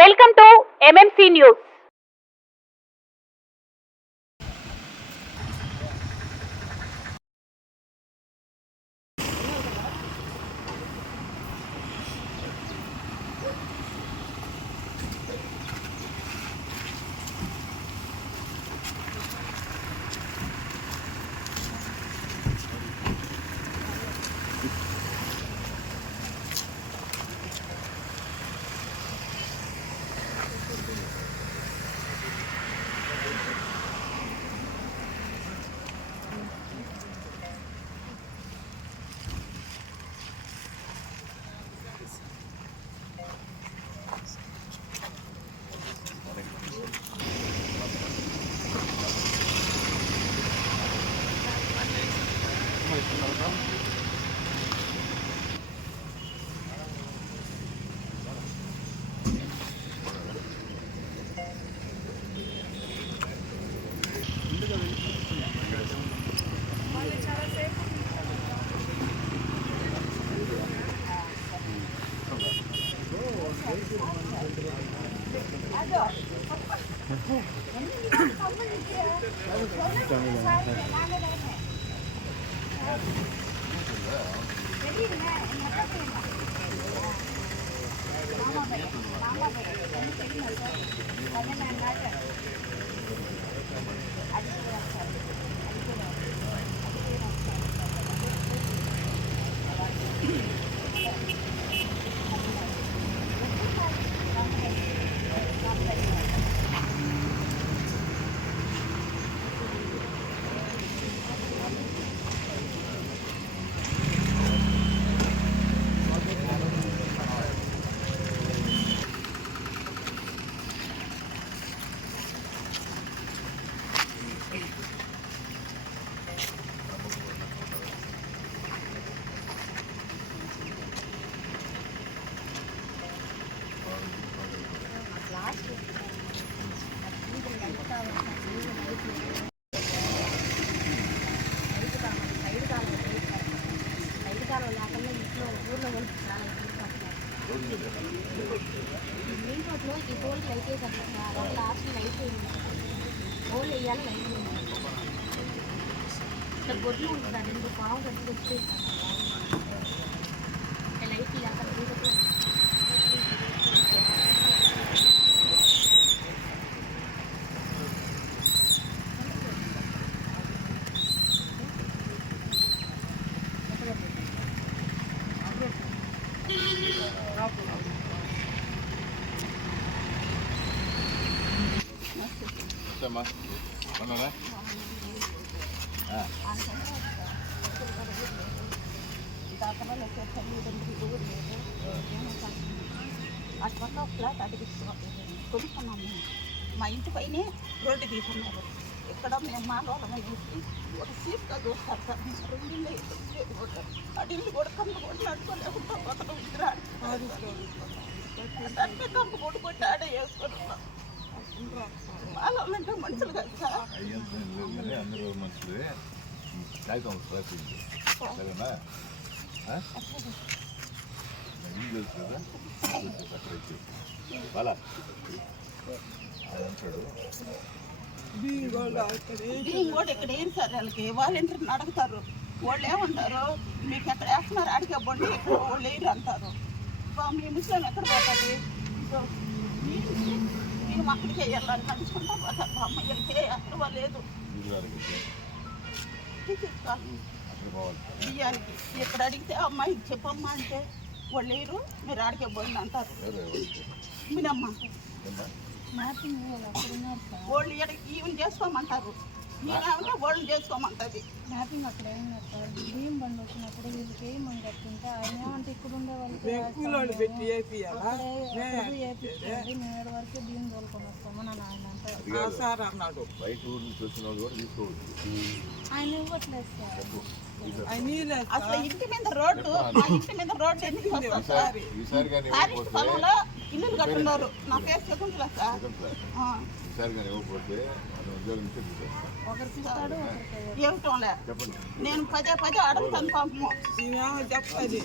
Welcome to MMC news. గొడ్లు ఉంటుందండి ఇంకో పావు గట్టి వచ్చేస్తాను లైట్ అక్కడ అటుపక్క ఫ్లాట్ అడిగి కొనుక్కున్నాము. మా ఇంటి పైనే రోడ్డు తీసుకున్నారు. ఇక్కడ మేము మాలోళ్ళమే చూసి ఒక సీట్గా చూస్తారు సార్. అటు ఇల్లు కూడా కంపు కొట్టి నడుకోలేకుండా కొత్తగా అంటే కంపు కొట్టు కొట్టి ఆడే వేసుకుంటున్నాం. మాలోళ్ళంటే మనుషులు కాదు సార్. అందరూ మనుషులే. సరేనా కూడా ఇక్కడ ఏం సార్ వాళ్ళకి వాలంటీర్ని అడుగుతారు. వాళ్ళు ఏమంటారు, మీకు ఎక్కడ వేస్తున్నారు అడిగే బండి ఇక్కడ వాళ్ళు ఏరు అంటారు. మీ ముస్లిం ఎక్కడ పోతుంది? మేము అక్కడికి వెళ్ళాలి నడుచుకుంటా పోతారు. మా అమ్మాయిలకి అక్కడ లేదు బియ్యానికి. ఇక్కడ అడిగితే అమ్మాయికి చెప్పమ్మా అంటే వాళ్ళు లేరు, మీరు ఆడికే పోయింది అంటారు. మీనమ్మ వాళ్ళు ఈవెన్ చేసుకోమంటారు. నేనేమంటే వాళ్ళు చేసుకోమంటుంది. మ్యాపింగ్ అక్కడ ఏమన్నారు సార్, బియ్యం బండి వచ్చినప్పుడు వీళ్ళకి ఏమని చెప్తుంటే ఆయన ఏమంటే ఇక్కడ ఉండే వాళ్ళకి మేము 7 వరకే బియ్యం తోలుకొని వస్తామని ఆయన అంటారు. ఆయన ఇవ్వట్లేదు సార్. అసలు ఇంటి మీద రోడ్డు, మా ఇంటి మీద రోడ్డు ఎందుకు వస్తుంది సార్? ఇల్లులు కట్టున్నారు. నా పేరు శకుంతల సార్. ఆ. ఈసారి కానీ ఇవ్వకపోతే అది ఉద్యోగం నుంచి తీసేస్తాను. ఒకరికి ఇస్తాడు ఒకరికి ఏమిటంలే చెప్పండి. నేను పదే పదే అడుగుతాను పాపము. చెప్తుంది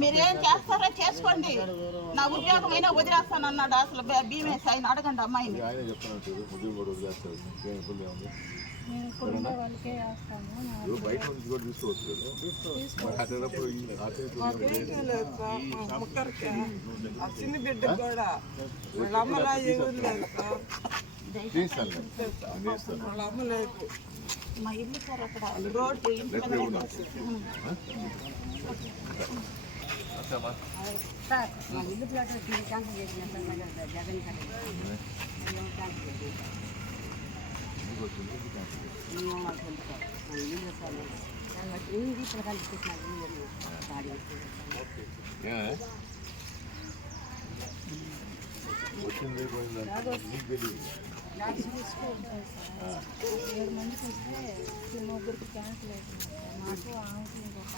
మీరేం చేస్తారో చేసుకోండి, నా ఉద్యోగం అయినా వదిలేస్తానన్నాడు. అసలు భీమేసి ఆయన అడగండి అమ్మాయిని. ఆయనే చెప్తున్నట్టు ఉద్యోగం కూడా వదిలేస్తారు. ఇంకేం ఇబ్బంది ఏముంది? మేము ఇక్కడ ఉండే వాళ్ళకే వేస్తాము. నువ్వు బయట నుంచి కూడా తీసుకోవచ్చు కదా. మరి అటేటప్పుడు చిన్న బిడ్డ కూడా వాళ్ళ అమ్మలా ఎవరు లేదు సార్. తీస్తాను నేను ఇస్తాను. వాళ్ళ అమ్మ లేదు. మా ఇల్లు సార్ అక్కడ రోడ్డు ఇంటి లెటర్ ఇవ్వు నాకు. సార్ మా ఇల్లు ప్లాట్ క్యాన్సిల్ చేసిన సార్ జగన్ ఎందుకు వచ్చింది? ఎందుకు cancel చేశారు? ఇల్లు పిల్లకాయలు ఇచ్చేసినారు. ఏ? వచ్చింది పోయిందా నీకు తెలియదు. 7 మందికి వస్తే ముగ్గురికి క్యాన్సిల్ అవుతుంది సార్. మాకు ఆమెకి ఇంకొక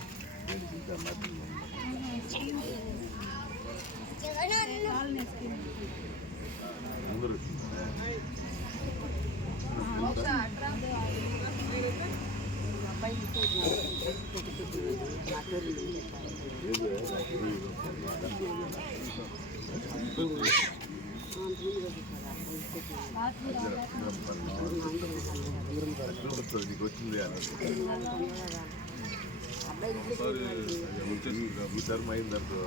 కాలనీ స్కీమ్ అందరూ ఏదో నాకు తెలియదు. నీకు వచ్చింది అన్నది టర్మ్ అయిన దాంట్లో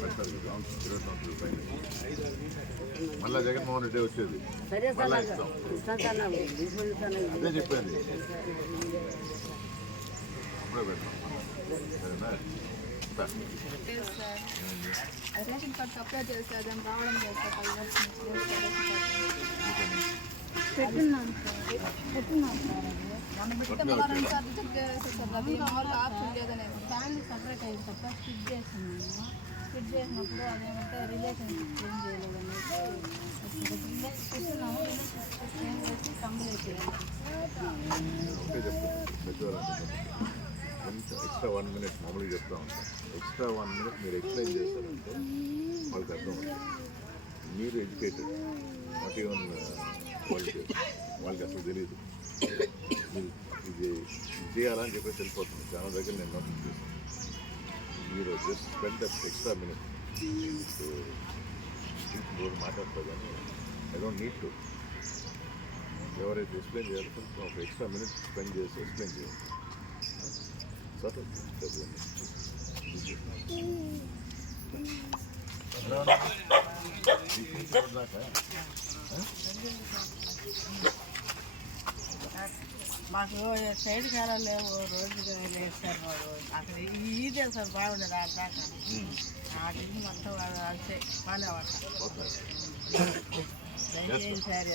పెడతారు కదా 20 సంవత్సరాల పైన. మళ్ళా జగన్మోహన్ రెడ్డి వచ్చేది మళ్ళా ఇస్తాం. అదే చెప్పాను, అప్పుడే పెడతాం. సరేనా? రేషన్ కార్డు అప్లై చేస్తే అదేం రావడం లేదు సార్. 10 లక్షల నుంచి పెట్టున్నాను సార్. పెట్టున్నాను సార్. అది పెడితే మళ్ళీ 2 సార్లు రిజెక్ట్ చేసేసారు సార్. అది మామూలుగా ఆప్షన్ లేదనేది ఫ్యామిలీ సపరేట్ అయింది సార్. ఫస్ట్ ఫిట్ చేస్తున్నాను. ఫిట్ చేసినప్పుడు అదేమంటే రిలేషన్షిప్ ఏం చేయలేదు అనేసి పెట్టున్నాము. రిలేషన్షిప్ ఏం చేసి కంప్లీట్ చేయాలి. ఓకే చెప్తాను. పెద్దవాళ్ళు కొంచెం ఎక్స్ట్రా 1 minute మామూలుగా చెప్తా ఉంటాను. ఎక్స్ట్రా 1 minute మీరు ఎక్స్ప్లెయిన్ చేస్తారంటే వాళ్ళకి అర్థం అవుతుంది. మీరు ఎడ్యుకేటెడ్, నాట్ ఈవెన్ వాళ్ళకి అసలు తెలియదు. మీరు ఇది చేయాలని చెప్పేసి వెళ్ళిపోతుంది. చాలా దగ్గర నేను నోటీస్ చేశాను. మీరు just spend that extra minute మాట్లాడతారు కానీ ఐ డోంట్ నీడ్ టు. ఎవరైతే ఎక్స్ప్లెయిన్ చేయాలో కొంచెం ఒక ఎక్స్ట్రా మినిట్ స్పెండ్ చేసి ఎక్స్ప్లెయిన్ చేయాలి. సరే మాకు సైడ్ కాలాలు లేవు. రోజుగా లేదు సార్. వాడు అక్కడ ఈజీ సార్ బాగుండదు. ఆ దాకా ఆ టిల్లు మొత్తం అంతే బాగాలేవాట. దయచేసి సార్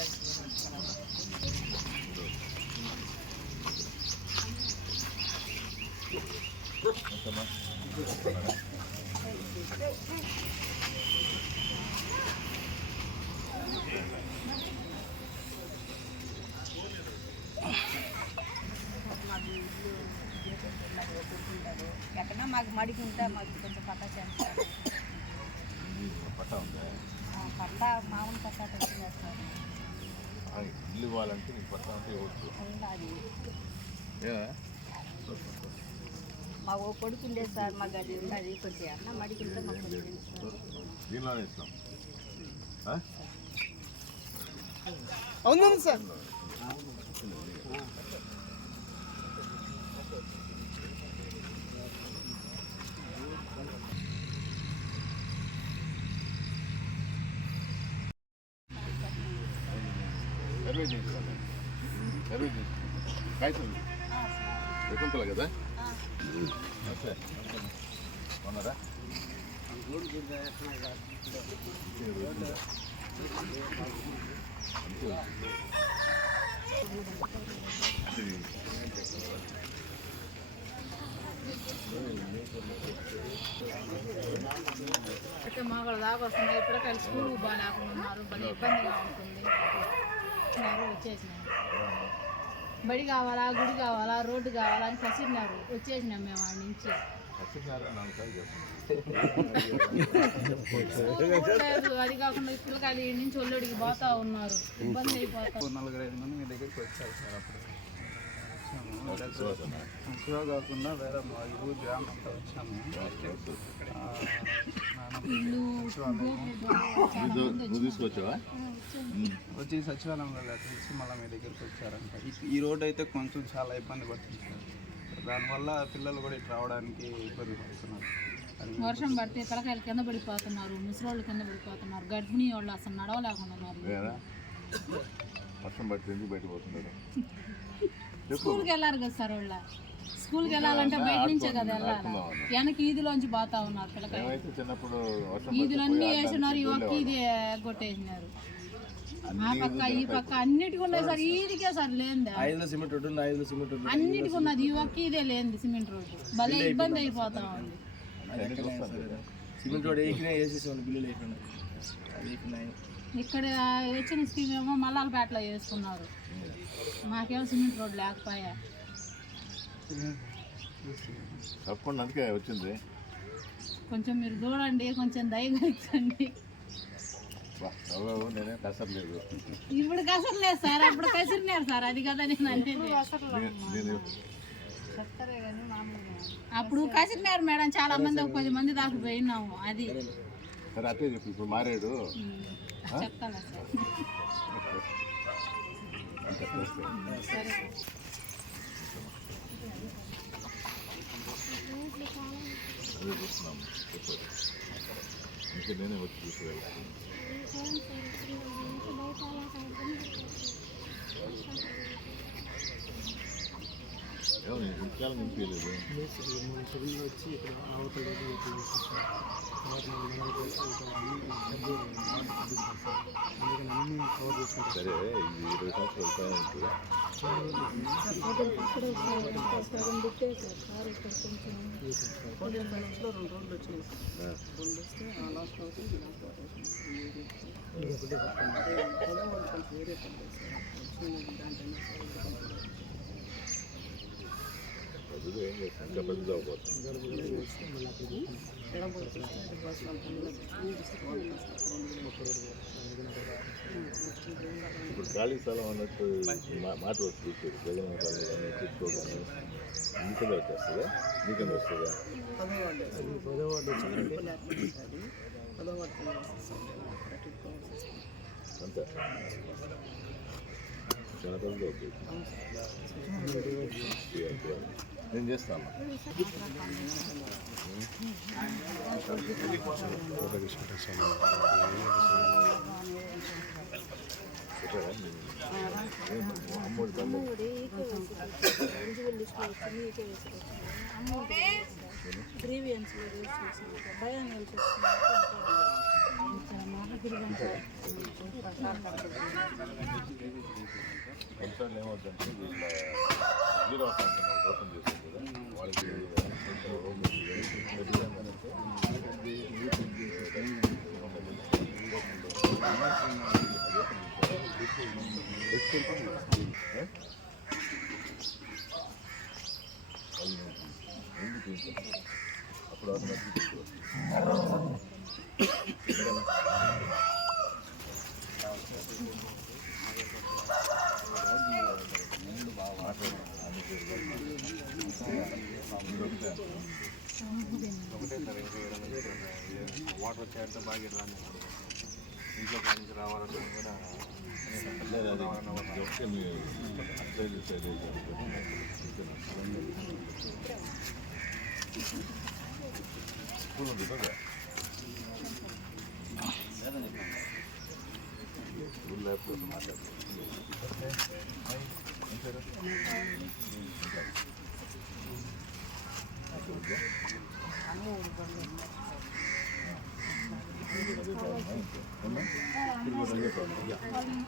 ఎక్కడన్నా మాకు మడికి ఉంటే మాకు కొంచెం పట్టా చేస్తారు. పట్టా ఉందా? పట్టా మామూలు పట్టా తెచ్చేస్తారు. ఇల్లు ఇవ్వాలంటే నీకు పట్టా ఉంటే ఇవ్వచ్చు. ఉండాలి. మాకు కొడుకు ఉండేది సార్. మాకు అది ఉండాలి. కొంచెం అన్న మడికి ఉంటే మాకు కొంచెం దీనిలోనే ఇస్తాం. అవును సార్. కాగితం శకుంతల కదా? ఉన్నారా? అయితే మా వాళ్ళ దాకా వస్తున్నాయి. పిల్లకాయలు స్కూల్కి బాగా లేకుండా ఉన్నారు. భలే ఇబ్బందిగా ఉంటుంది. వచ్చేసినారు. బడి కావాలా, గుడి కావాలా, రోడ్డు కావాలా అని కసిరినారు. వచ్చేసినాం మేము ఆడ నుంచి. లేదు, అది కాకుండా పిల్లకాయలు ఈ నుంచి ఒళ్ళడికి పోతా ఉన్నారు, ఇబ్బంది అయిపోతారు. 4-5 మంది మీ దగ్గరికి వచ్చారు సార్. అప్పుడు శివ కాకుండా వేరే మా ఊరు గ్రామం అంతా వచ్చాము. వచ్చి సచివాలయంలో లెటర్ ఇచ్చి మళ్ళీ మీ దగ్గరికి వచ్చారంట. ఈ రోడ్డు అయితే కొంచెం చాలా ఇబ్బంది పడుతుంది సార్. దానివల్ల పిల్లలు కూడా ఇటు రావడానికి ఇబ్బంది పడుతున్నారు. వర్షం పడితే పిల్లకాయలు కింద పడిపోతున్నారు, ముసలోళ్ళు కింద పడిపోతున్నారు, గర్భిణీ వాళ్ళు అసలు నడవలేకుండా ఉన్నారు. వర్షం పడితే ఎందుకు బయట పోతున్నారు? స్కూల్కి వెళ్ళారు కదా సార్ వాళ్ళ. స్కూల్కి వెళ్ళాలంటే బయట నుంచే కదా వెళ్ళాలి. వెనక ఈదులోంచి పోతా ఉన్నారు పిల్లకాయలు. చిన్నప్పుడు ఈదులన్నీ వేసినారు, ఈ ఒక్క ఈది కొట్టేసినారు. ఆ పక్క ఈ పక్క అన్నిటికి ఉన్నాయి సార్. ఈదికే సార్ లేనిది, అన్నిటికి ఉన్నది. ఈ ఒక్క ఇదే లేనిది సిమెంట్ రోడ్డు. భలే ఇబ్బంది అయిపోతా ఉంది. సిమెంట్ రోడ్ వేసేసాను, బిల్లులు ఇక్కడ వచ్చిన స్కీమ్ ఏమో మల్లాలపేటలో వేసుకున్నారు. మాకేమో సిమెంట్ రోడ్ లేకపోయా. తప్పకుండా అందుకే వచ్చింది. కొంచెం మీరు చూడండి, కొంచెం దయగలిచండి. నేనే కసరలేదు. ఇప్పుడు కసరలేదు సార్, అప్పుడు కసిరినారు సార్. అది కదా నేను అనేది. అప్పుడు కసిరినారు మేడం, చాలా మంది, 10 మంది దాకా పోయినాము. అది సరే అట్టే చెప్పు. ఇప్పుడు మారాడు చెప్తాను సార్. సరే ఇంకా నేనే వచ్చి చూసేవాళ్ళు. ఇంతకాలం నింపలేదు. వచ్చి ఇక్కడ ఆవతల సరే ఇది 20 సంవత్సరాలు ఏం చేస్తాను, ఇంకా పెద్ద ఇప్పుడు ఖాళీ స్థలం అన్నట్టు మాట వస్తుంది. జగన్ తీసుకోవడం మీకింద వచ్చేస్తుందా? మీకింద వస్తుందా? అంతే చాలా పెద్ద అవుతుంది. నేను చేస్తాను. అమ్మోడి కొన్నిసార్లు ఏమవుతుందంటే వీళ్ళ జీరో అకౌంట్ ఓపెన్ చేస్తారు కదా, వాళ్ళకి అప్పుడు వాటర్ వచ్చాయంటే బాగా రాని ఇంట్లో నుంచి రావాలంటే కూడా స్కూల్ ఉంది కదా, స్కూల్ లేకపోతే మాట్లాడుతుంది.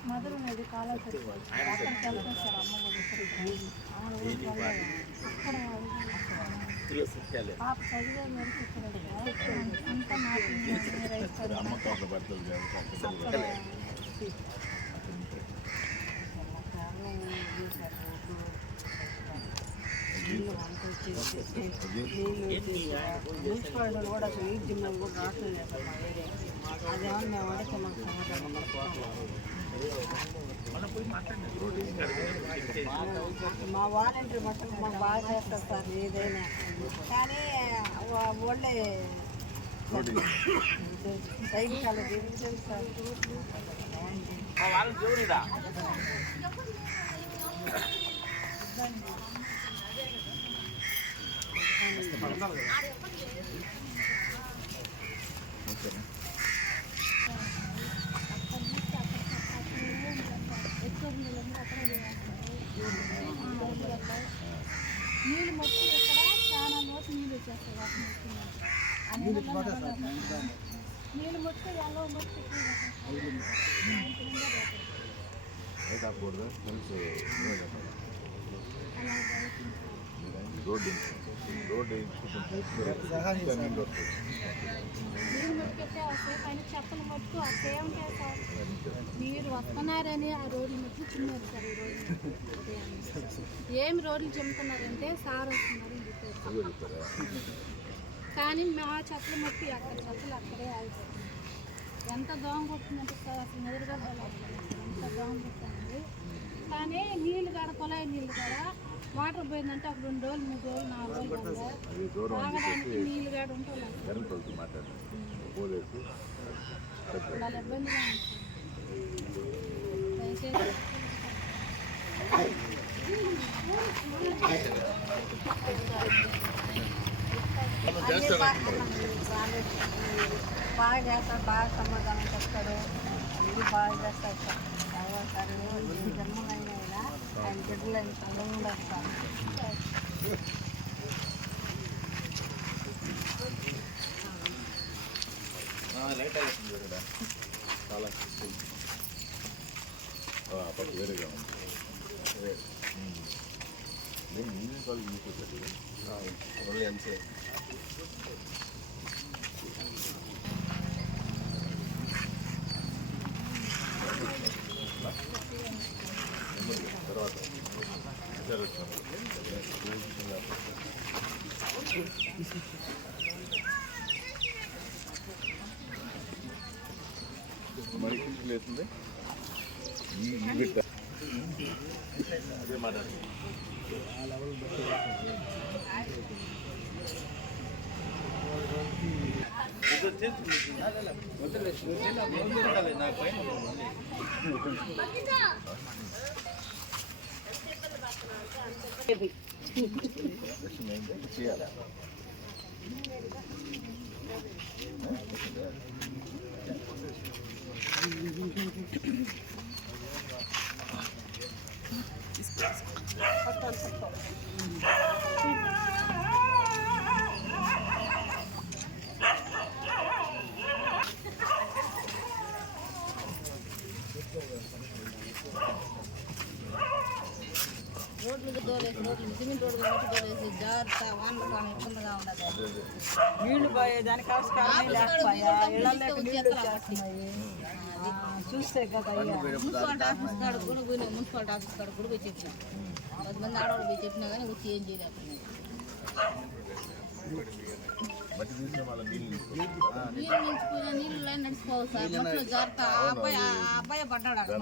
మదర్ అనేది కాలేజ్ అమ్మకాలు పడుతుంది. మున్సిపాలిటీ కూడా అసలు ఈ జిల్లా కూడా రావట్లేదు సార్ మా ఏరియాకి. అదేమన్నా మేము అడిగితే మాకు సమాధానం మా వాలంటీర్ మట్టుకు మాకు బాగా చేస్తారు సార్ ఏదైనా. కానీ వాళ్ళే సైడ్ కాలు తిరుగుతుంది సార్. నీళ్ళు మొత్తం ఇక్కడ చాలా లోతు నీళ్ళు వచ్చేస్తాయి. నీళ్ళు మొత్తం ఎలా మొత్తం రోడ్డు నీళ్ళు మొత్తుకెత్తే వస్తాయి. పైన చెత్తలు మొత్తం అట్టే ఉంటాయి సార్. మీరు వస్తున్నారని ఆ రోడ్లు మొత్తం చిన్నారు సార్. ఈ రోజు ఏమి రోడ్లు చెమ్ముతున్నారంటే సార్ వస్తున్నారని చెప్పారు. కానీ మా చెత్తలు మొత్తం అక్కడ చెత్తలు అక్కడే ఆగిపోతుంది. ఎంత దోమ కొడుతుందంటే సార్ అసలు ఎదురుగా ఎంత దోమ కొడుతుంది. కానీ నీళ్ళు కాడ కొలాయి నీళ్ళు కాడ వాటర్ పోయిందంటే ఒక 2 రోజులు 3 రోజులు 4 రోజులు తాగడానికి నీళ్ళు కాడ ఉంటుంది. చాలా ఇబ్బందిగా ఉంది. దయచేసి బాగా చేస్తాడు, బాగా సమాధానం చెప్తాడు, ఇది బాగా చేస్తాడు సార్. సార్ జన్మలైన ఆయన బిడ్డలు అందంగా సార్. చాలా పట్టు వేరేగా ఉంది. నేను ఈవినింగ్ కాల్ తీసుకొచ్చాను. తర్వాత మరి లేస్తుంది ఈ బిడ్డ అదే మాట్లాడు. చేయాలి. రోడ్లు దోలేసి రోడ్లు సిమెంట్ రోడ్లు మట్టి దోలేసి జాగ్రత్త వానలు కానీ ఇబ్బందిగా ఉండదు. నీళ్లు పోయేదానికి అవసరం లేకపోయా ఇళ్ళలోకి నీళ్లు వచ్చేస్తున్నాయి. చూస్తే కదా మున్సిపాలిటీ ఆఫీస్ కాడ కూడా పోయినా, మున్సిపాలిటీ ఆఫీస్ కాడ కూడా పోయి చెప్పినా. 10 మంది ఆడవాళ్ళు పోయి చెప్పినా కానీ వచ్చి ఏం చేయలేకపోయినా. నీళ్ళు నిలిచిపోయినా నీళ్ళు లైన్ నడిచిపోవాలి సార్. మట్టిలో జాగ్రత్త. అబ్బాయి పడ్డాడు అక్కడ.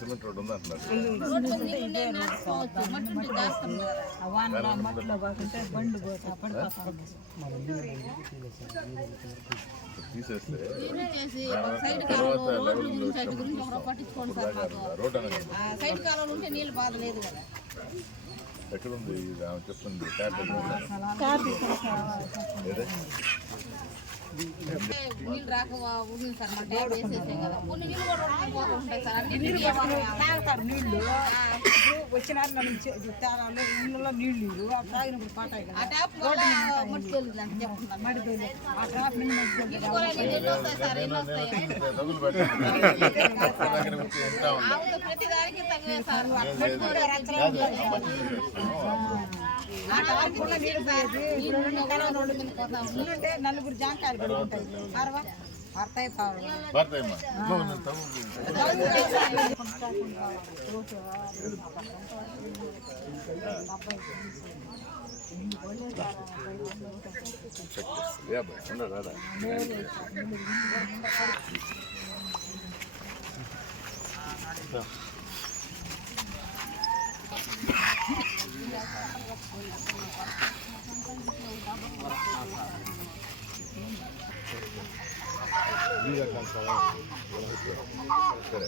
సిమెంట్ రోడ్ ఉంది అంటున్నారు. తీసేస్తే తర్వాత రోడ్ సైడ్ కాలంలో ఉంటే నీళ్ళు బాధ లేదు కదా. ఎక్కడుంది చెప్పండి. ట్యాప్ నీళ్ళు రాక ఉంది సార్. మన ట్యాప్ వేసేసాం కదా. కొన్ని నీళ్ళు కూడా ఉంటాయి సార్. అన్ని తాగుతారు నీళ్లు. వచ్చినారు తేరాలో ఇళ్ళలో నీళ్ళు తాగినప్పుడు పాటాయి కదా. ఆ ట్యాప్ మట్టి తోలింది అంటే చెప్తున్నారు. మడి తోలి ఆ ట్రాప్ నీళ్ళు నీళ్ళు కూడా నీళ్ళు ఎన్ని వస్తాయి సార్? ఎన్ని వస్తాయి? ఆవుతో ప్రతి దానికి తగ్గవే సార్. ఆ ట్యాప్ కూడా నీళ్ళు పోయేది. నలుగురు జాంకాయలు కూడా ఉంటాయి. భారతయ్యమ్మ ఇంకో ఉంది, తవ్వు. ఏ అబ్బాయి, ఉండరా, రారా. సరే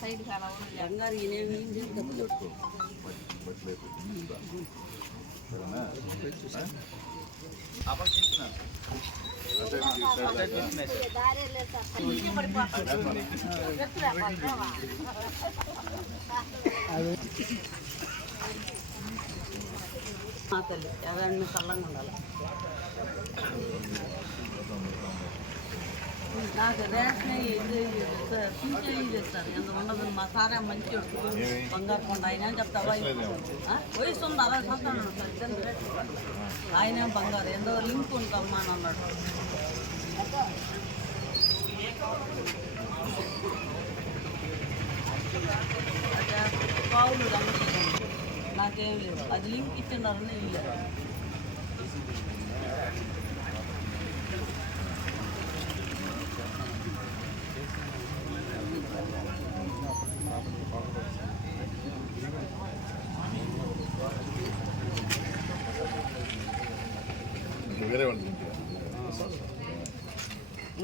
సైడ్ చాలా ఉంది తల్లి ఎవరన్నా చల్లంగా ఉండాలి. నాకు రేషన్ పింఛన్ చేస్తారు ఎంత ఉండదు. మా సారే మంచి బంగారు కొండ ఆయన చెప్తావా వయసు ఉంది 60 సంవత్సరాలు సార్ ఆయన బంగారు ఎంతో లింక్ ఉంటామ్మా అని అన్నాడు. అదే పావులు నాకేం లేదు, అది లింక్ ఇచ్చినారని ఇల్లు. వేరే వాళ్ళు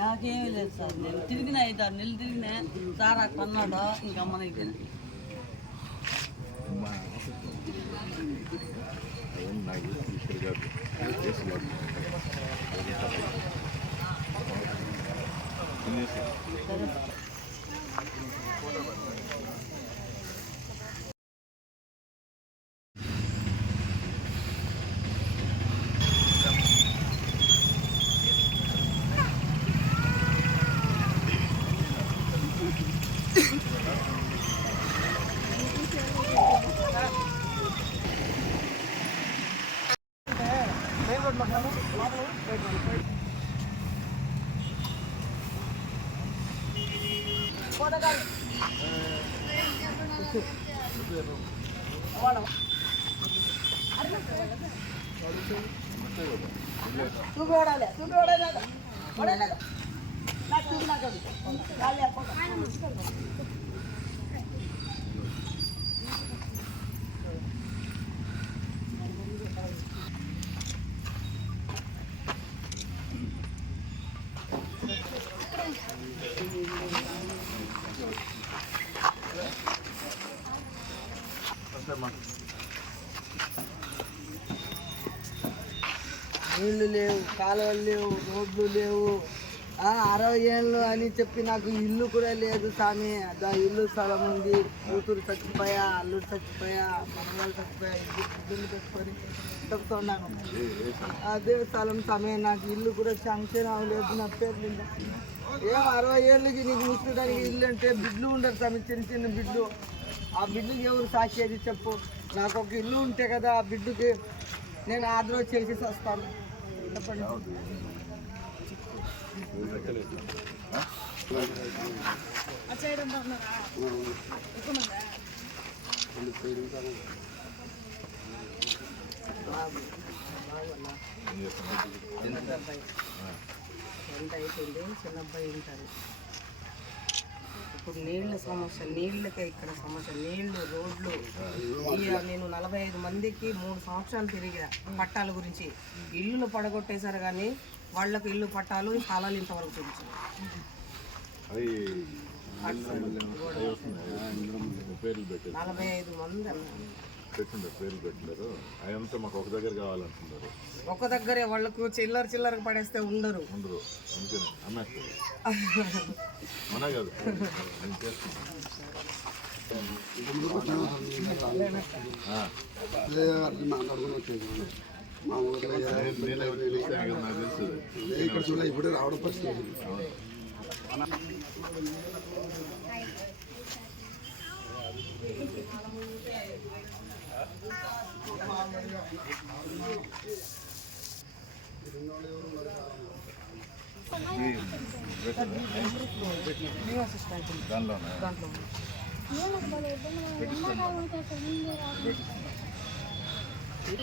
నాకేమీ లేదు సార్. నేను తిరిగిన 5-6 నెలలు తిరిగినా సార్ అక్కడ అన్నాడు ఇంకా అమ్మని అయిపోయినా. నాకు ఇక్కడ కాదు కేసులు నీళ్లు లేవు, కాలువలు లేవు, రోడ్లు లేవు. 60 ఏళ్ళు అని చెప్పి నాకు ఇల్లు కూడా లేదు స్వామి. ఇల్లు స్థలం ఉంది, కూతురు చచ్చిపోయా, అల్లుడు చచ్చిపోయా, మనవాళ్ళు చచ్చిపోయా, ఇల్లు చచ్చిపోయి చెప్తున్నాను. అదే స్థలం స్వామి, నాకు ఇల్లు కూడా శాంక్షన్ అవ్వలేదు నా పేరు మీద. ఏం 60 ఏళ్ళకి నీకు ముసుకోవడానికి ఇల్లు అంటే బిడ్లు ఉండరు స్వామి, చిన్న చిన్న బిడ్లు. ఆ బిడ్డకి ఎవరు సాక్షేది చెప్పు. నాకు ఒక ఇల్లు ఉంటే కదా ఆ బిడ్డకి నేను ఆదరణ చేసి వస్తాను. ఎంత అయిపోయింది, చిన్న అబ్బాయి ఉంటారు. ఇప్పుడు నీళ్ళ సమస్య, నీళ్ళకే ఇక్కడ సమస్య, నీళ్లు, రోడ్లు. నేను 45 మందికి 3 సంవత్సరాలు తిరిగా పట్టాల గురించి. ఇల్లులు పడగొట్టేశారు కానీ వాళ్ళకు ఇల్లు పట్టాలు స్థలాలు ఇంతవరకు చూపించారు. అది 45 మంది అన్నారు. పేర్లు పెట్టినారు. అదంతా మాకు ఒక దగ్గర కావాలంటున్నారు. ఒక దగ్గరే వాళ్ళకు చిల్లర పడేస్తే ఉండరు. అందుకని అమ్మేస్తారు. మన కాదు నేను చేస్తున్నాను. ఇప్పుడు రావడం ఫస్ట్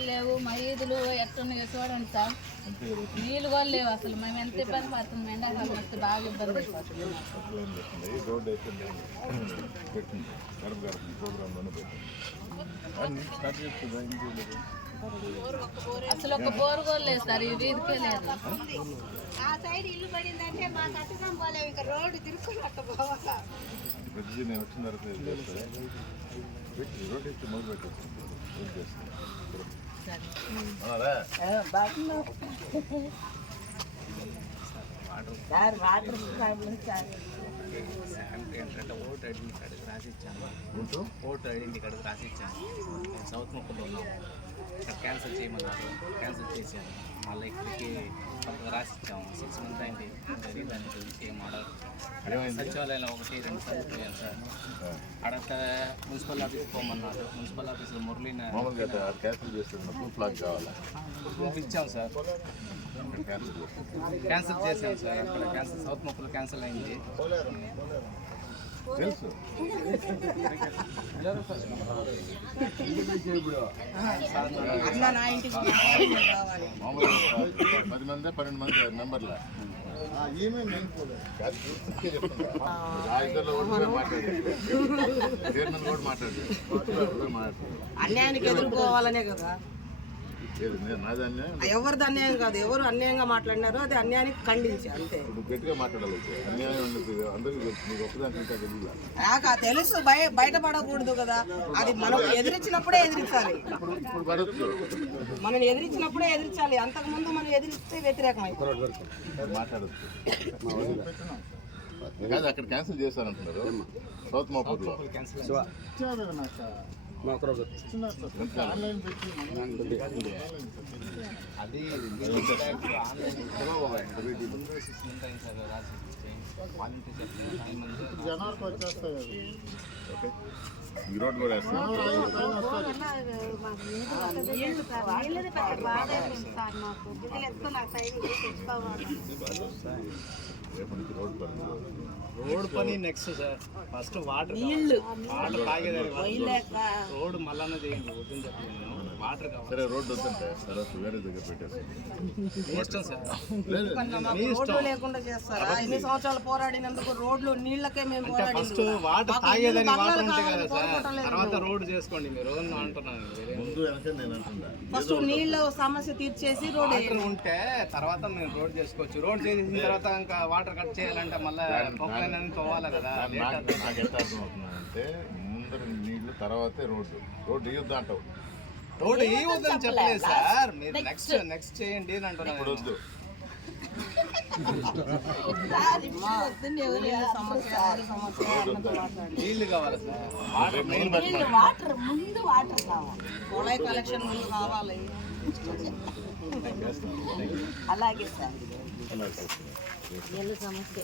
లేవు మరీదులు ఎట్టున్నాయో చూడండి సార్. నీళ్ళు కూడా లేవు అసలు. మేము ఎంత ఇబ్బంది పడుతున్నాం. ఎండాకాలం వస్తే బాగా ఇబ్బంది అయిపోతుంది. రోడ్డు అయితే పెట్టింది గడప ప్రోగ్రాంలోనే పెట్టింది. అసలు ఒక బోరు కూడా లేదు సార్. ఈ వీధికే లేదు. ఆ సైడ్ ఇల్లు పడిందంటే మా కట్టుదాం పోలేవు. ఇంకా రోడ్డు తిరుక్కున్నట్టు పోవాలా. ప్రతి నేను వచ్చిన తర్వాత రోడ్ ఇచ్చి మొదలు పెట్టేస్తాను. రోడ్ చేస్తాను. ఓటు ఐడెంటి కార్డు రాసిచ్చాను. ఓటు ఐడెంటి కార్డు రాసిచ్చాను. నేను సౌత్ ముక్కలో ఉన్నాను. ఇక్కడ క్యాన్సిల్ చేయమన్నారు. క్యాన్సిల్ చేశాను. మళ్ళీ ఇక్కడికి రాసిచ్చాము. 6 మంత్స్ అయింది. దాని గురించి ఏం ఆర్డర్ సచివాలయంలో 1-2 సార్లు పోయాను సార్. అక్కడ మున్సిపల్ ఆఫీస్ పోమన్నారు. మున్సిపల్ ఆఫీస్లో మురళీని ప్రూఫ్ ఇచ్చాము సార్. క్యాన్సిల్ చేశాను సార్. అక్కడ క్యాన్సిల్ సౌత్ ముక్కలు క్యాన్సిల్ అయింది. తెలుసు మామూలుగా 10 మంది 12 మంది మెంబర్ల అన్యాయానికి ఎదుర్కోవాలనే కదా. ఎవరిది అన్యాయం కాదు. ఎవరు అన్యాయంగా మాట్లాడినారో అది అన్యాయానికి ఖండించి అంతే. గట్టిగా మాట్లాడాలి. అన్యాయం అందరికీ తెలుసు, బయటపడకూడదు కదా. అది మనం ఎదిరించినప్పుడే ఎదిరించాలి. మనం ఎదిరించినప్పుడే ఎదిరించాలి. అంతకుముందు మనం ఎదిరిస్తే వ్యతిరేకమై మాట్లాడచ్చు. అక్కడ క్యాన్సిల్ చేశారంటున్నారు. సౌత్ మాపూర్లో అది జనాలకు వచ్చేస్తాయి. ఈ రోడ్ కూడా వేస్తాం. రోడ్ పని నెక్స్ట్ సార్. ఫస్ట్ వాటర్ తాగేదాన్ని రోడ్ మళ్ళా చేయండి. వద్దని చెప్పాను. వాటర్ కావాలి. సరే రోడ్డు వద్దంటే తర్వాత వేరే దగ్గర పెట్టేస్తాం. ఇష్టం సార్. రోడ్లు లేకుండా చేస్తారా? ఎన్ని సంవత్సరాలు పోరాడినందుకు రోడ్లు నీళ్ళకే మేము ఫస్ట్ వాటర్ తాగేదాన్ని వాటర్ ఉంటాయి కదా సార్. తర్వాత రోడ్ చేసుకోండి మీరు అంటున్నాను. ముందు వెనక నేను అంటున్నా. ఫస్ట్ నీళ్ళ సమస్య తీర్చేసి రోడ్ ఉంటే తర్వాత మేము రోడ్ చేసుకోవచ్చు. రోడ్ చేసిన తర్వాత ఇంకా వాటర్ కట్ చేయాలంటే మళ్ళీ పోవాలి కదా. నాకు ఎట్లా అర్థమవుతుందంటే ముందర నీళ్లు తర్వాతే రోడ్డు ఇవ్వద్దు అంటావు. రోడ్ ఇవ్వద్దని చెప్పలేదు సార్. మీరు నెక్స్ట్ చేయండి అని అంటున్నాను. ఇప్పుడు వద్దు. నీళ్లు కావాలి సార్. వాటర్ ముందు వాటర్ కావాలి. కుళాయి కలెక్షన్ ముందు కావాలి. అలాగే సార్. నీళ్ళు సమస్య.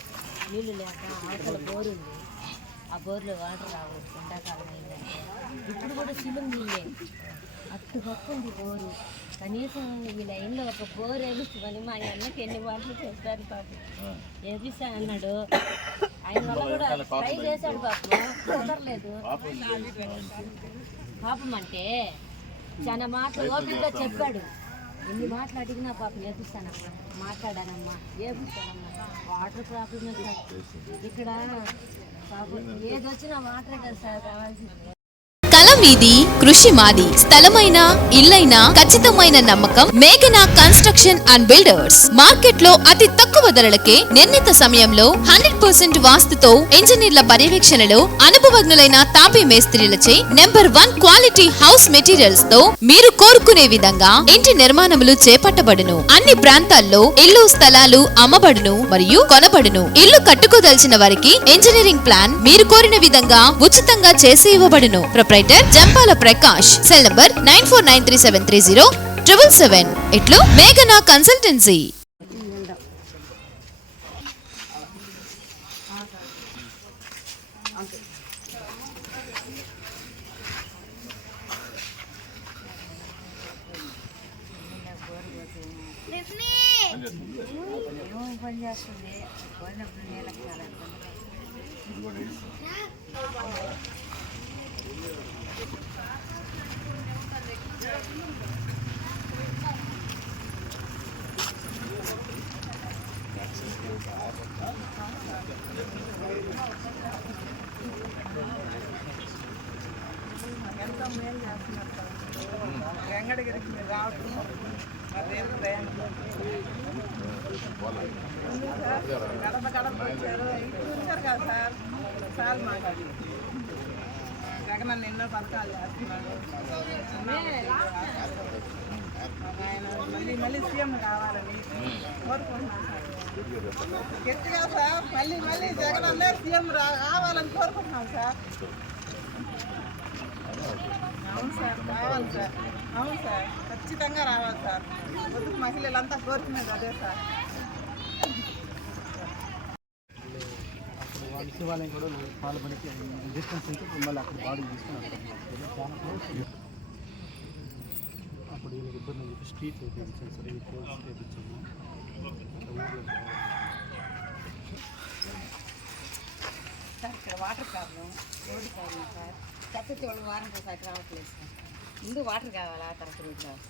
నీళ్ళు లేక అవతల బోరు ఉంది. ఆ బోర్లో వాటర్ రావచ్చు. ఎండాకాలం అయిందంటే ఇప్పుడు కూడా సిలుం నీళ్ళే. అట్టు పక్కుంది బోరు. కనీసం ఈ లైన్లో ఒక బోర్ వేపిస్తామని మా అన్నకి ఎన్ని వాటలు చేస్తారు పాపం. వేపిస్తా అన్నాడు. ఆయన వల్ల కూడా ట్రై చేశాడు పాపం. కుదరలేదు. పాపం అంటే చాలా మాటలు ఓపికగా చెప్పాడు. ఎన్ని మాటలు అడిగినా పాపం వేపిస్తానమ్మా, మాట్లాడానమ్మా, వేపిస్తానమ్మా. వాటర్ ప్రాబ్లమే సార్ ఇక్కడ, పాపం ఏదొచ్చినా వాటరే కదా సార్ కావాల్సింది. కళ మీది, కృషి మాది. స్థలమైన, ఇల్లైనా ఖచ్చితమైన నమ్మకం మేఘనా కన్స్ట్రక్షన్ అండ్ బిల్డర్స్. మార్కెట్ లో అతి తక్కువ ధరలకే నిర్ణీత సమయంలో 100% వాస్తుతో ఇంజనీర్ల పర్యవేక్షణలో అనుభవజ్ఞులైన తాపీ మేస్త్రీలచే నెంబర్ 1 క్వాలిటీ హౌస్ మెటీరియల్స్ తో మీరు కోరుకునే విధంగా ఇంటి నిర్మాణములు చేపట్టబడును. అన్ని ప్రాంతాల్లో ఇల్లు స్థలాలు అమ్మబడును మరియు కొనబడును. ఇల్లు కట్టుకోదలిచిన వారికి ఇంజనీరింగ్ ప్లాన్ మీరు కోరిన విధంగా ఉచితంగా చేసి ఇవ్వబడును. Proprietor Jampala Prakash. Cell number 9493730777. ఇట్లు మేఘనా కన్సల్టెన్సీ. పని చేస్తుంది పోయినప్పుడు నీళ్ళకి చాలా ఎంతో మేలు చేస్తున్నారు సార్. వెంకటగిరికి మీరు రావటం మా దేవుడు గడప గడప వచ్చారు, ఇప్పుడు వచ్చారు కదా సార్. సార్ మాట్లాడి జగనన్న ఎన్నో పథకాలు చేస్తున్నాడు. ఆయన మళ్ళీ మళ్ళీ సీఎం కావాలని కోరుకుంటున్నాను సార్. గట్టిగా సార్ మళ్ళీ మళ్ళీ జగనన్న సీఎం కావాలని కోరుకుంటున్నాం సార్. అవును సార్, రావాలి సార్. అవును సార్, ఖచ్చితంగా రావాలి సార్. పొద్దుకు మహిళలంతా కోరుకునేది అదే సార్. శివాలయం కూడా పాల్పడి డిస్టెన్స్ ఉంటే మళ్ళీ అక్కడ బాడీ తీసుకుని అప్పుడు వీళ్ళకి ఇబ్బంది అని చెప్పి స్ట్రీట్ వేయించాను సార్. ఈ పోల్స్ వేయించాము. సార్ ఇక్కడ water problem, road problem sir. చెత్త వాళ్ళు వారం ఒకసారి రావట్లేదు సార్. ముందు వాటర్ కావాలా, తర్వాత రోడ్డు కావాలి.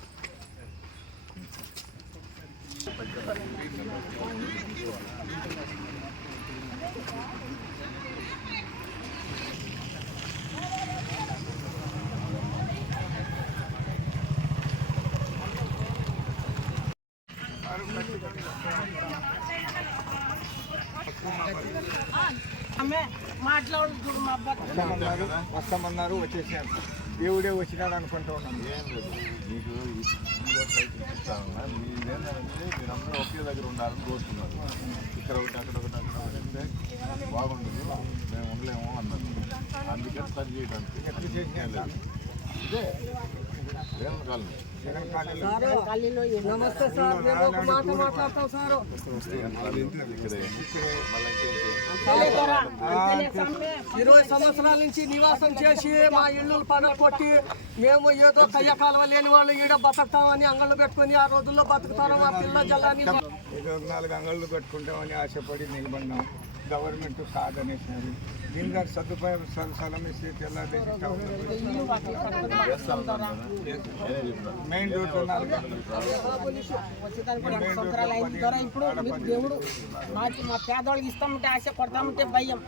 వస్తామన్నారు, వచ్చేసాను. దేవుడే వచ్చినాడు అనుకుంటూ ఉన్నాను. ఏం లేదు, మీకు చూపిస్తామన్నా. మీరేంటంటే మీరందరూ ఒకే దగ్గర ఉండాలని కోరుతున్నారు. ఇక్కడ ఒకటి అక్కడ ఒకటి అక్కడ ఒకటి అంటే బాగుండదు, మేము ఉండలేము అన్నారు. అందుకని సరి చేయడానికి ఎట్లా చేసినా ఇదే జగన్ కాలనీ. నమస్తే సార్, మేము ఒక మాట మాట్లాడతాం సార్. ఇక్కడే మళ్ళీ 20 సంవత్సరాల నుంచి నివాసం చేసి మా ఇళ్ళు పగలకొట్టి మేము ఏదో కయ్య కాలువ లేని వాళ్ళు ఈడ బతుకుతామని అంగళ్ళు పెట్టుకుని ఆ రోజుల్లో బతుకుతారు. మా పిల్ల జల్లాని 4 అంగళ్ళు పెట్టుకుంటామని ఆశపడి నిలబడినాం. గవర్నమెంట్ కాదనేసినారు. దీనిగా సదుపాయం స్థలం ఇస్తే తెల్లారేసి మెయిన్ రోడ్ ఇప్పుడు దేవుడు మా పేదవాళ్ళకి ఇస్తామంటే ఆశ పడతామంటే భయం.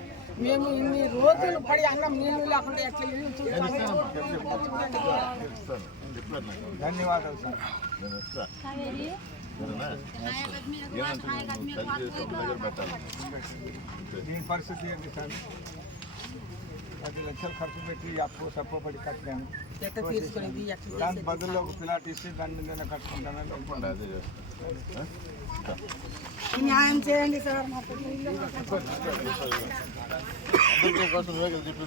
మేము ఇన్ని రోజులు పడి అన్నం నీళ్ళు లేకుండా ఎట్లా ఇల్లు ధన్యవాదాలు సార్. దీని పరిస్థితి ఏంటి సార్? 10 లక్షలు ఖర్చు పెట్టి అప్పు సప్పబడి కట్టాను. దాని బదుల్లో ఒక ప్లాట్ ఇస్తే దాని మీద కట్టుకుంటానని అనుకోండి. అదే న్యాయం చేయండి సార్. అందరికీ కోసం చెప్పి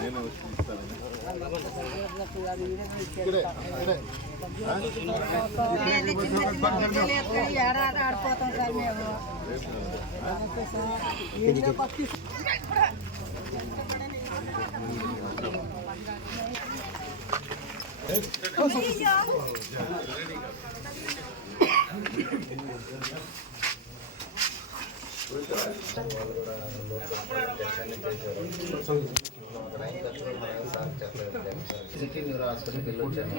నేను వచ్చి ఆడిపోతాం సార్ మేము. సిటీ న్యూరో హాస్పిటల్కి వెళ్ళి వచ్చాను.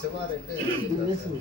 శివారెడ్డి రేషన్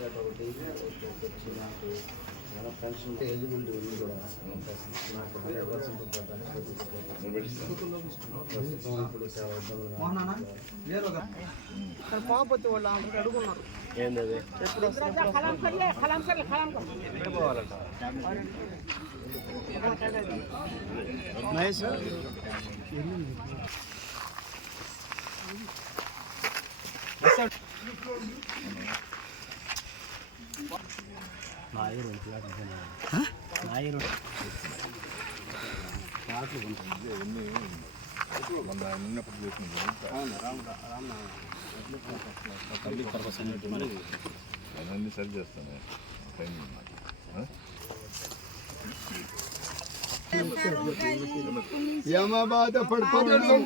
కార్డు ఒకటి వచ్చి నాకు పెన్షన్ ఉంటే ఎలిజిబిలిటీ ఉంది కూడా నాకు 100% పాపతి వాళ్ళు అందరూ అడుగున్నారు ఏంటది మహేష్ అవన్నీ సరి చేస్తాను. ఏమా బాధపడుతున్నావు?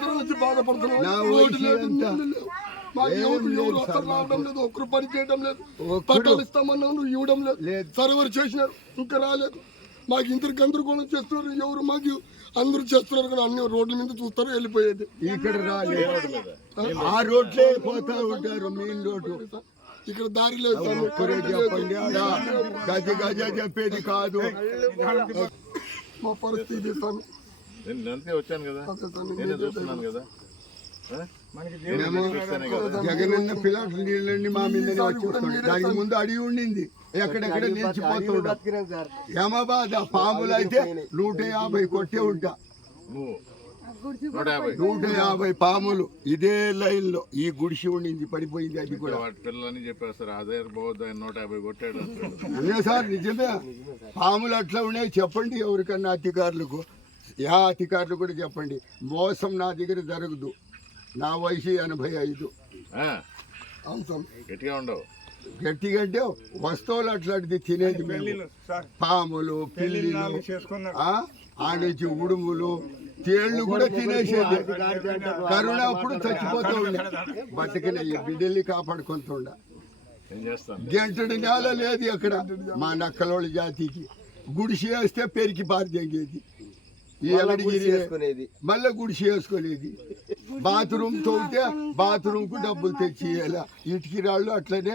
ఒక్కరు పని చేయడం లేదు, పట్టాలు ఇస్తామన్నావు నువ్వు ఇవ్వడం లేదు, సర్వర్ చేసినారు ఇంకా రాలేదు. మాకు ఇంత గందరగోళం చేస్తున్నారు, ఎవరు మాకు అందరూ చేస్తున్నారు కానీ అన్ని రోడ్ల మీద చూస్తారు వెళ్ళిపోయేది. ఇక్కడ రాలేదు, ఆ రోడ్లే పోతా ఉంటారు. మెయిన్ రోడ్డు ఇక్కడ దారి లేదు. చెప్పండి, గజ గజ చెప్పేది కాదు మా పరిస్థితి. అంతే వచ్చాను కదా, నేనే చూస్తున్నాను కదా. జగనన్న పిల్లల నీళ్ళని మా మీద వచ్చేస్తుంది. దానికి ముందు అడిగి ఉండింది, ఎక్కడెక్కడ నిలిచిపోతుంటా. యమబాద పాములు అయితే 150 కొట్టే ఉంటా. 150 పాములు ఇదే లైన్ లో. ఈ గుడిసి ఉండింది, పడిపోయింది. అది కూడా పిల్లలని చెప్పేస్తారు, అదే పోద్దు 150 కొట్టాడు అనే సార్. నిజమే, పాములు అట్లా ఉన్నాయి. చెప్పండి ఎవరికన్నా అధికారులకు, అధికారులు కూడా చెప్పండి. మోసం నా దగ్గర జరగదు. నా వయసు 85. గట్టిగా ఉండవు. గట్టిగా అంటే వస్తువులు అట్లాంటిది తినేది మేము. పాములు, పిల్లిలు, ఆ నుంచి ఉడుములు, తేళ్లు కూడా తినేసేది. కరోనా అప్పుడు చచ్చిపోతూ ఉండే, బతికిన ఈ బిడ్డల్ని కాపాడుకుంటుండ. గంటడి నేల లేదు అక్కడ మా నక్కలోళ్ళ జాతికి. గుడిసి వేస్తే పెరికి పారితెంగేది, మళ్ళీ గుడిసి వేసుకునేది. బాత్రూమ్ తోటే బాత్రూమ్ కు డబ్బులు తెచ్చి ఇటుకి రాళ్ళు అట్లనే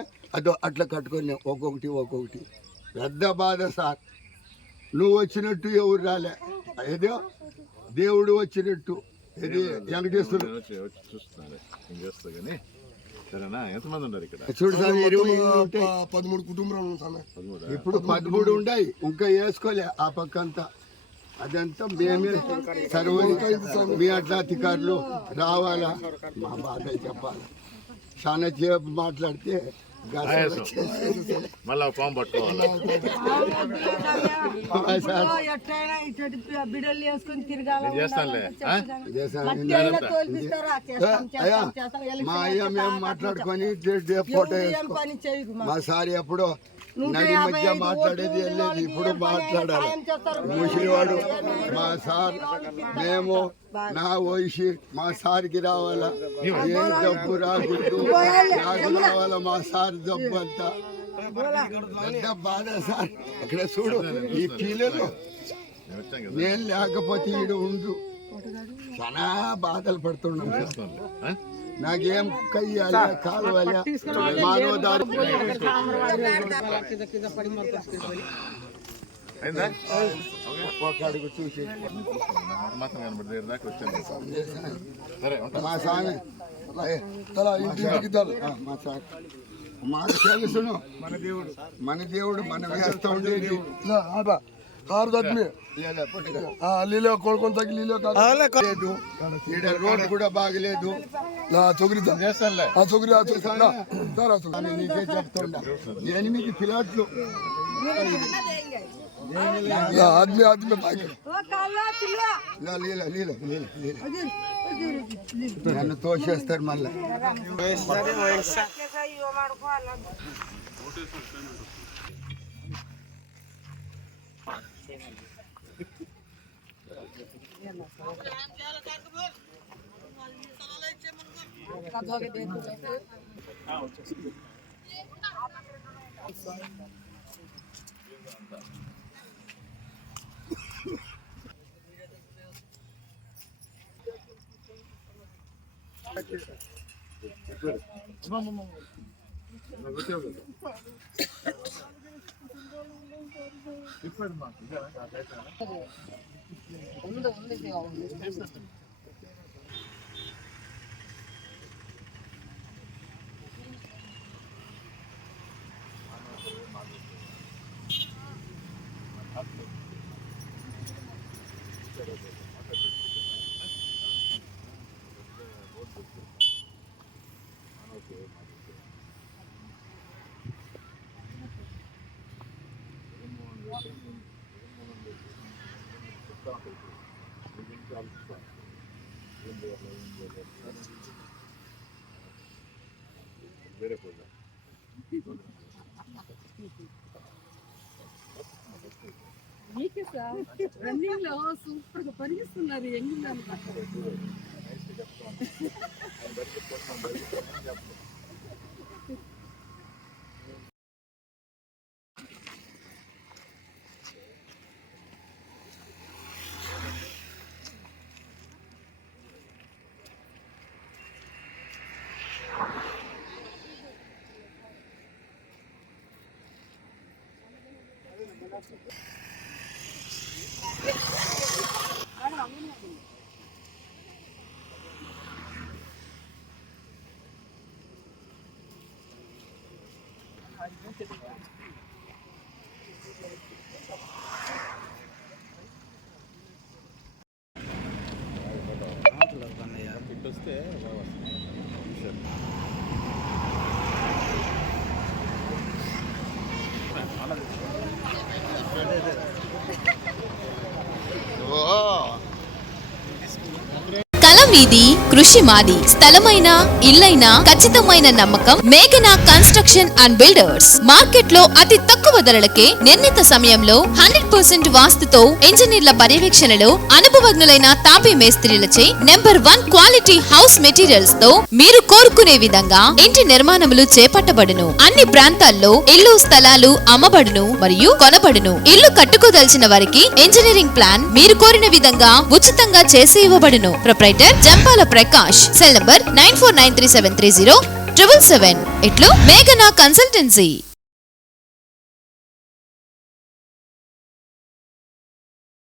అట్లా కట్టుకున్నాం, ఒక్కొక్కటి. పెద్ద బాధ సార్. నువ్వు వచ్చినట్టు ఎవరు రాలే, ఏదో దేవుడు వచ్చినట్టు. ఇది వెంకటేశ్వరుడు ఎంతమంది ఉన్నారు ఇక్కడ? చూడు సార్, 13 కుటుంబాలు ఇప్పుడు 13 ఉన్నాయి. ఇంకా వేసుకోలే ఆ పక్కంతా. అదంతా మేమే సర్వే. మీ అట్లా అధికారులు రావాలా, మా బాధ చెప్పాలి. చాలా సేపు మాట్లాడితే మళ్ళా పాము పట్టుకోవాలి. మా అయ్య మేము మాట్లాడుకొని ఫోటో మా సార్ ఎప్పుడో నడి మధ్య మాట్లాడేది వెళ్ళేది, ఇప్పుడు మాట్లాడాలి. ముసిలివాడు మా సార్. మేము నా వయసు మా సార్కి రావాలా, ఏ జబ్బు రాకూడదు. నాకు రావాలా మా సార్ జబ్బు అంతా. పెద్ద బాధ సార్. అక్కడ చూడు ఈ పిల్లలు, నేను లేకపోతే ఈడ ఉండు. చాలా బాధలు పడుతున్నాం. నాకేం కయ్యాలి, కాలువాలి, మానవదారి అడుగు చూసి మా స్వామి మాకు తెలుసును. మన దేవుడు మనం వేస్తూ ఉండేది. ఆరు ఆద్మీ లీలో కొడుకొని తగ్గి లీలో లేదు ఈడ రోడ్డు కూడా బాగలేదు నా చొగిరి చొగిరి నీకే చెప్తున్నా 8 ప్లాట్లు ఆద్మీ ఆద్మీ నన్ను తోసేస్తారు మళ్ళీ వేరే పోదా మీకే సార్ రన్నింగ్ లో సూపర్ గా పరిగిస్తున్నారు ఎంగిల్ వస్తే కల మీది కృషి మాది స్థలమైన ఇల్లైనా ఖచ్చితమైన నమ్మకం మేఘనా కన్స్ట్రక్షన్ అండ్ బిల్డర్స్ మార్కెట్ లో అతి తక్కువ ధరలకే నిర్ణీత సమయంలో 100% వాస్తుతో ఇంజనీర్ల పర్యవేక్షణలో అనుభవజ్ఞులైన తాపీ మేస్త్రీలచే నెంబర్ 1 క్వాలిటీ హౌస్ మెటీరియల్స్ తో మీరు కోరుకునే విధంగా ఇంటి నిర్మాణములు చేపట్టబడును. అన్ని ప్రాంతాల్లో ఇల్లు స్థలాలు అమ్మబడును మరియు కొనబడును. ఇల్లు కట్టుకోదలిచిన వారికి ఇంజనీరింగ్ ప్లాన్ మీరు కోరిన విధంగా ఉచితంగా చేసి ఇవ్వబడును. Proprietor Jampala Prakash. Cell number 9493730777. ఇట్లు మేఘనా కన్సల్టెన్సీ.